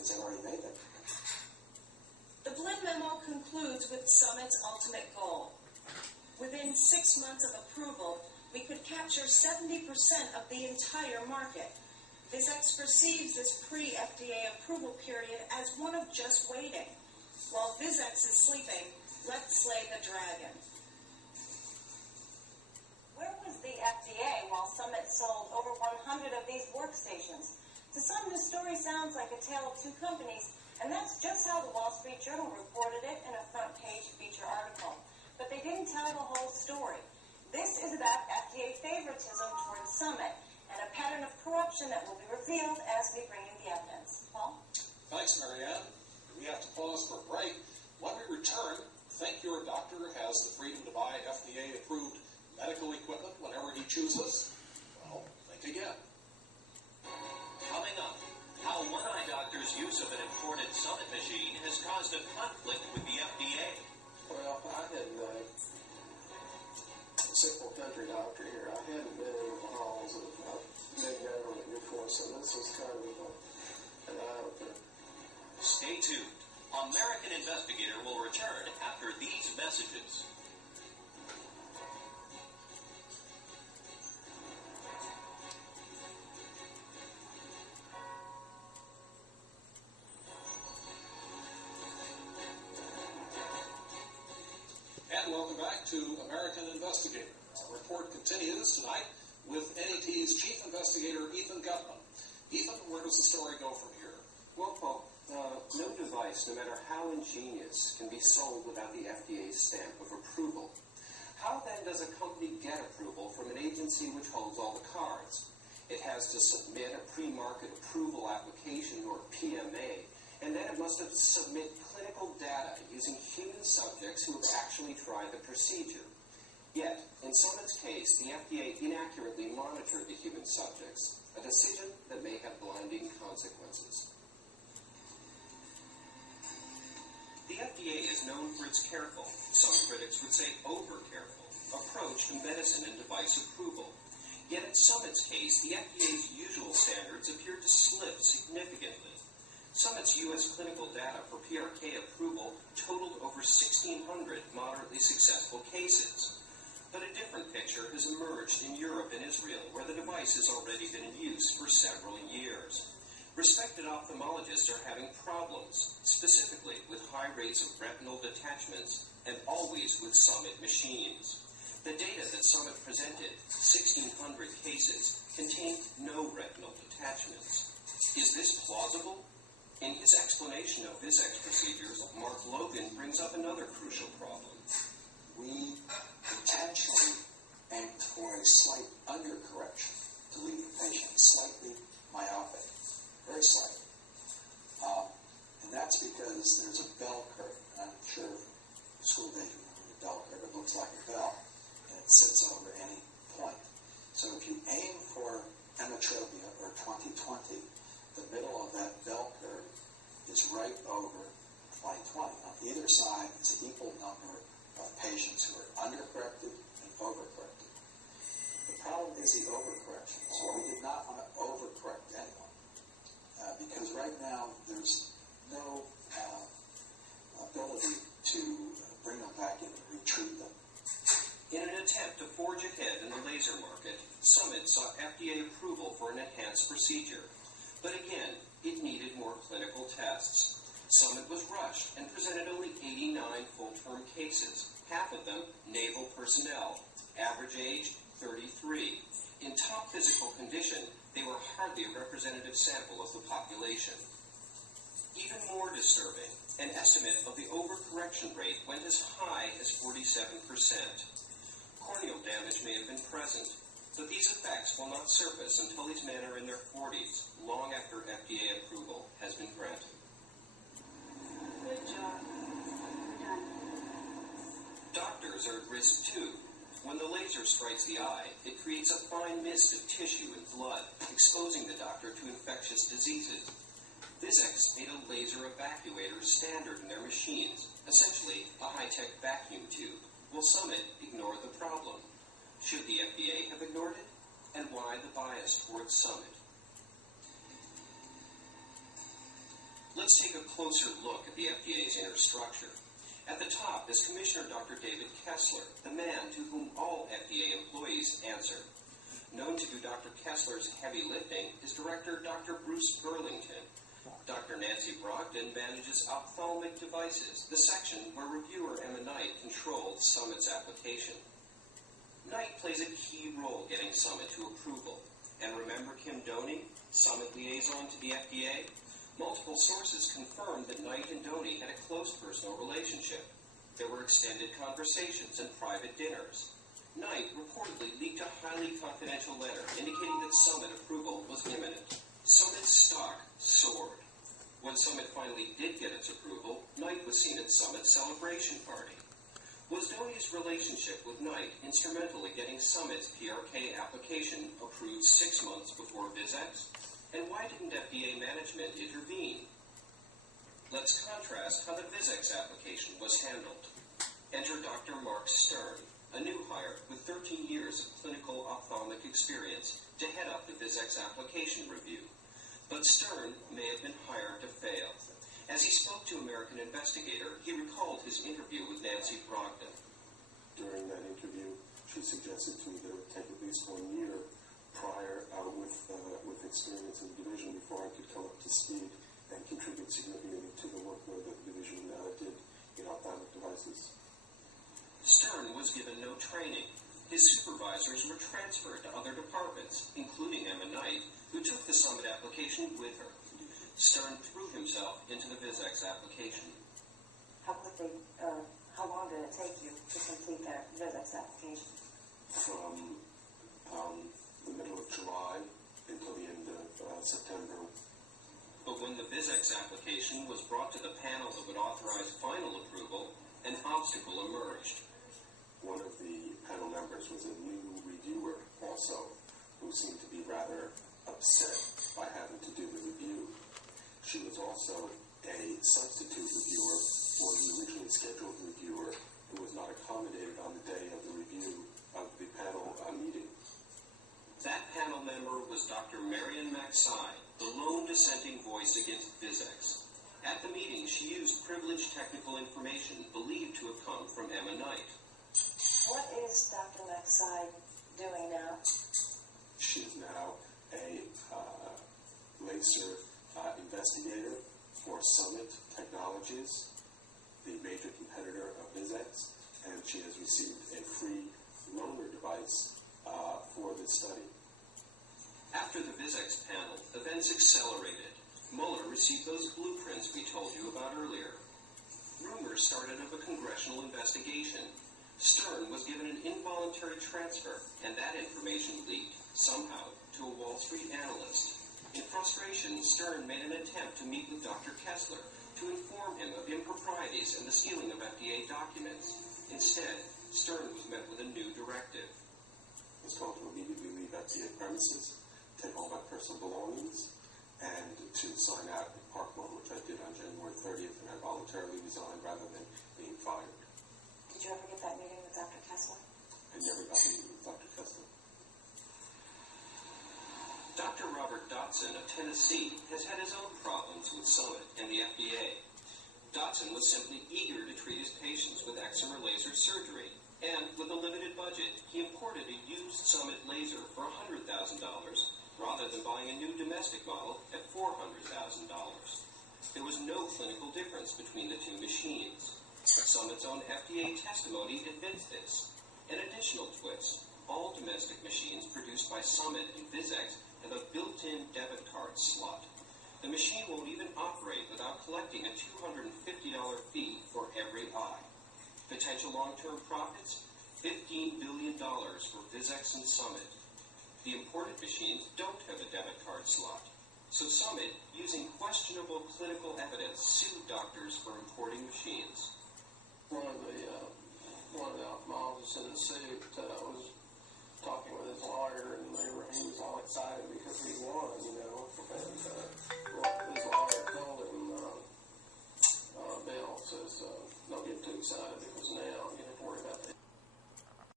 because they've already made them. The Blinn memo concludes with Summit's ultimate goal. Within 6 months of approval, we could capture 70% of the entire market. Vizx perceives this pre-FDA approval period as one of just waiting. While Vizx is sleeping, let's slay the dragon. Where was the FDA while Summit sold over 100 of these workstations? To some, this story sounds like a tale of two companies, and that's just how the Wall Street Journal reported it in a front-page feature article. But they didn't tell the whole story. This is about FDA favoritism towards Summit, and a pattern of corruption that will be revealed as we bring you the evidence. Paul? Thanks, Marianne. We have to pause for a break. When we return, think your doctor has the freedom to buy FDA-approved medical equipment whenever he chooses? Well, think again. Coming up, how one eye doctor's use of an imported Summit machine has caused a conflict with the FDA. Well, I had a simple country doctor here. I hadn't been in the halls of big government before, so this was kind of an eye-opener. Stay tuned. American Investigator will return after these messages. And welcome back to American Investigator. Our report continues tonight with NET's Chief Investigator, Ethan Gutman. Ethan, where does the story go from here? Well, Paul, no device, no matter how ingenious, can be sold without the FDA's stamp of approval. How then does a company get approval from an agency which holds all the cards? It has to submit a pre-market approval application, or PMA, and then it must submit clinical data using human subjects who have actually tried the procedure. Yet, in Summit's case, the FDA inaccurately monitored the human subjects, a decision that may have blinding consequences. The FDA is known for its careful, some critics would say over-careful, approach to medicine and device approval. Yet in Summit's case, the FDA's usual standards appeared to slip significantly. Summit's U.S. clinical data for PRK approval totaled over 1,600 moderately successful cases. But a different picture has emerged in Europe and Israel, where the device has already been in use for several years. Respected ophthalmologists are having problems, specifically with high rates of retinal detachments and always with Summit machines. The data that Summit presented, 1,600 cases, contained no retinal detachments. Is this plausible? In his explanation of Vizx procedures, Mark Logan brings up another crucial problem. We intentionally aimed for a slight undercorrection to leave the patient slightly myopic, very slightly. And that's because there's a bell curve. I'm sure the school days remember the bell curve. It looks like a bell, and it sits over any point. So if you aim for emetropia, or 20/20, the middle of that bell curve is right over 20/20. On either side is an equal number of patients who are undercorrected and overcorrected. The problem is the overcorrection. So we did not want to overcorrect anyone because right now there's no ability to bring them back in and retreat them. In an attempt to forge ahead in the laser market, Summit sought FDA approval for an enhanced procedure. But again, it needed more clinical tests. Summit was rushed and presented only 89 full-term cases, half of them naval personnel, average age 33. In top physical condition, they were hardly a representative sample of the population. Even more disturbing, an estimate of the overcorrection rate went as high as 47%. Corneal damage may have been present, but these effects will not surface until these men are in their 40s, long after FDA approval has been granted. Good job. We're done. Doctors are at risk too. When the laser strikes the eye, it creates a fine mist of tissue and blood, exposing the doctor to infectious diseases. Vizx made a laser evacuator standard in their machines, essentially a high-tech vacuum tube. Will Summit ignore the problem? Should the FDA have ignored it? And why the bias towards Summit? Let's take a closer look at the FDA's inner structure. At the top is Commissioner Dr. David Kessler, the man to whom all FDA employees answer. Known to do Dr. Kessler's heavy lifting is Director Dr. Bruce Burlington. Dr. Nancy Brogdon manages ophthalmic devices, the section where reviewer Emma Knight controlled Summit's application. Knight plays a key role getting Summit to approval. And remember Kim Doney, Summit liaison to the FDA? Multiple sources confirmed that Knight and Doney had a close personal relationship. There were extended conversations and private dinners. Knight reportedly leaked a highly confidential letter indicating that Summit approval was imminent. Summit's stock soared. When Summit finally did get its approval, Knight was seen at Summit's celebration party. Was Doney's relationship with Knight instrumental in getting Summit's PRK application approved 6 months before Vizex? And why didn't FDA management intervene? Let's contrast how the Vizex application was handled. Enter Dr. Mark Stern, a new hire with 13 years of clinical ophthalmic experience to head up the Vizex application review. But Stern may have been hired to fail. As he spoke to American Investigator, he recalled his interview with Nancy Brogdon. During that interview, she suggested to me that it would take at least 1 year prior with experience in the division before I could come up to speed and contribute significantly to the workload that the division did in ophthalmic devices. Stern was given no training. His supervisors were transferred to other departments, including Emma Knight, who took the Summit application with her. Stern threw himself into the Vizex application. How long did it take you to complete that Vizex application? From the middle of July until the end of September. But when the Vizex application was brought to the panel that would authorize final approval, an obstacle emerged. One of the panel members was a new reviewer also, who seemed to be rather upset by having to do the review. She was also a substitute reviewer for the originally scheduled reviewer who was not accommodated on the day of the review of the panel meeting. That panel member was Dr. Marian Maxey, the lone dissenting voice against Vizex. At the meeting, she used privileged technical information believed to have come from Emma Knight. What is Dr. Maxey doing now? She is now a laser investigator for Summit Technologies, the major competitor of Vizex, and she has received a free loaner device for this study. After the Vizex panel, events accelerated. Muller received those blueprints we told you about earlier. Rumors started of a congressional investigation. Stern was given an involuntary transfer, and that information leaked, somehow, to a Wall Street analyst. In frustration, Stern made an attempt to meet with Dr. Kessler to inform him of improprieties in the stealing of FDA documents. Instead, Stern was met with a new directive. I was told to immediately leave FDA premises, take all my personal belongings, and to sign out at Park One, which I did on January 30th, and I voluntarily resigned rather than being fired. Did you ever get that meeting with Dr. Kessler? I never got a meeting with Dr. Kessler. Dr. Robert Dotson of Tennessee has had his own problems with Summit and the FDA. Dotson was simply eager to treat his patients with excimer laser surgery, and with a limited budget, he imported a used Summit laser for $100,000 rather than buying a new domestic model at $400,000. There was no clinical difference between the two machines. Summit's own FDA testimony admits this. An additional twist: all domestic machines produced by Summit and Vizex have a built-in debit card slot. The machine won't even operate without collecting a $250 fee for every eye. Potential long-term profits? $15 billion for Vizex and Summit. The imported machines don't have a debit card slot. So Summit, using questionable clinical evidence, sued doctors for importing machines. One of the ophthalmologists in the suit